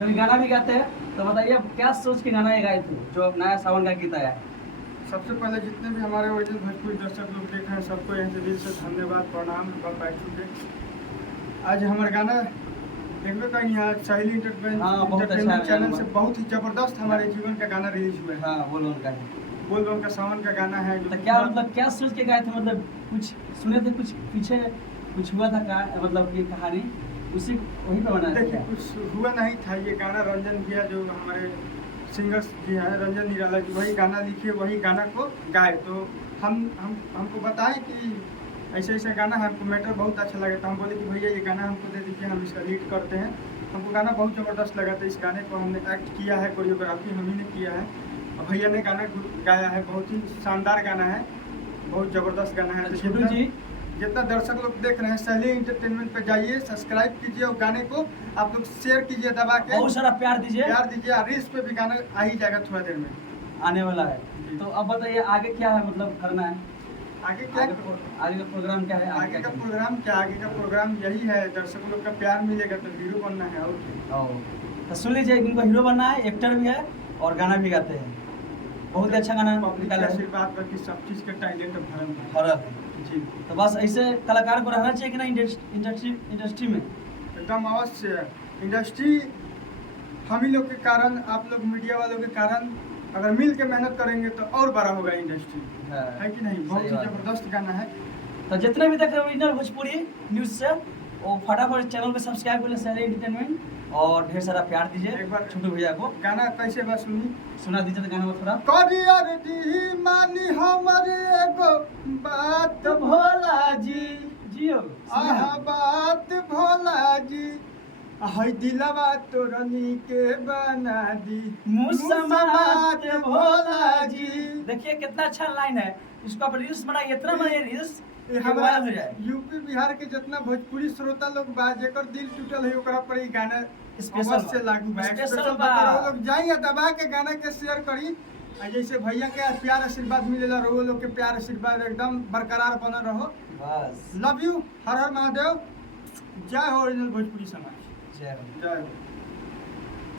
कभी गाना भी गाते हैं तो बताइए आप क्या सोच के गाना ये गाए थे जो नया सावन का गीत आया है। सबसे पहले जितने भी हमारे ओरिजिनल भोजपुरी दर्शक लोग देख रहे हैं सबको यहाँ से दिल से धन्यवाद प्रणाम बैठ चुके। आज हमारा गाना देखबे कहीं यहाँ साहिल हाँ, बहुत अच्छा इंटरटेनमेंट है चैनल गाना। से बहुत ही जबरदस्त हमारे जीवन का गाना रिलीज हुआ है। हाँ बोलो उनका। बोल बम का सावन का गाना है जो तो क्या मतलब क्या सोच के गाए थे, मतलब कुछ सुने थे, कुछ पीछे कुछ हुआ था का मतलब की कहानी उसी वहीं पे बनाया देखिए था। कुछ हुआ नहीं था। ये गाना रंजन भैया जो हमारे सिंगर्स जी हैं, रंजन निराला जी, वही गाना लिखे वही गाना को गाए। तो हमको बताएं कि ऐसे ऐसे गाना है, हमको मैटर बहुत अच्छा लगा। तो हम बोले कि भैया ये गाना हमको दे दीजिए, हम इसका लीड करते हैं। हमको गाना बहुत ज़बरदस्त लगा था। इस गाने को हमने एक्ट किया है, कोरियोग्राफी हम ही ने किया है और भैया ने गाना गाया है। बहुत ही शानदार गाना है, बहुत ज़बरदस्त गाना है। तो छोटू जी जितना दर्शक लोग देख रहे हैं सहेली इंटरटेनमेंट पे जाइए, सब्सक्राइब कीजिए और गाने को आप लोग शेयर कीजिए, दबा के बहुत सारा प्यार दीजिए। रील्स पे भी गाना आ ही जाएगा थोड़ा देर में आने वाला है। तो अब बताइए आगे क्या है, मतलब करना है आगे क्या आगे का प्रोग्राम क्या है। आगे का प्रोग्राम क्या, आगे का प्रोग्राम यही है, दर्शक लोग का प्यार मिलेगा तो हीरो बनना है और क्या। तो सुन लीजिए, इनको हीरो बनना है, एक्टर भी है और गाना भी गाते हैं। बहुत ही अच्छा गाना पब्लिक निकाला का है। आशीर्वाद बाकी सब चीज़ का टैलेंट भरम है। फर्क है। जी तो बस ऐसे कलाकार को रहना चाहिए कि ना इंडस्ट्री में। एकदम अवश्य है। इंडस्ट्री हम ही लोग के कारण, आप लोग मीडिया वालों के कारण अगर मिल के मेहनत करेंगे तो और बड़ा होगा इंडस्ट्री, है कि नहीं। बहुत ही जबरदस्त गाना है। तो जितने भी देख रहे हैं ओरिजिनल भोजपुरी न्यूज से, वो फटाफट चैनल को सब्सक्राइब कर ले, सैली एंटरटेनमेंट, और ढेर सारा प्यार दीजिए एक बार छोटू भैया को। गाना कैसे बस सुनी सुना दीजिए तो गाना थोड़ा। करियर दी मानी हमारे एगो बात तो भोला जी जियो आहा बात भोला जी हई दिलवा तोरनी के बना दी मुसमात भोला जी। देखिए कितना अच्छा लाइन है, इसको आप रील्स बनाइए, इतना बनाइए रील्स ये हमारा हमारा हो जाए। यूपी बिहार के जितना भोजपुरी श्रोता लोग बा जेकर दिल टूटल है ओकरा पर ई गाना स्पेशल अवश्य लागू बा। स्पेशल स्पेशल बा। वो लोग जाइए दबा के गाना के शेयर करी। आ जैसे भैया के प्यार आशीर्वाद मिलेला, वो लोग के प्यार आशीर्वाद एकदम बरकरार बनल रहो। बस लव यू, हर हर महादेव, जय हो ओरिजिनल भोजपुरी समाज, जय हो। जय हो।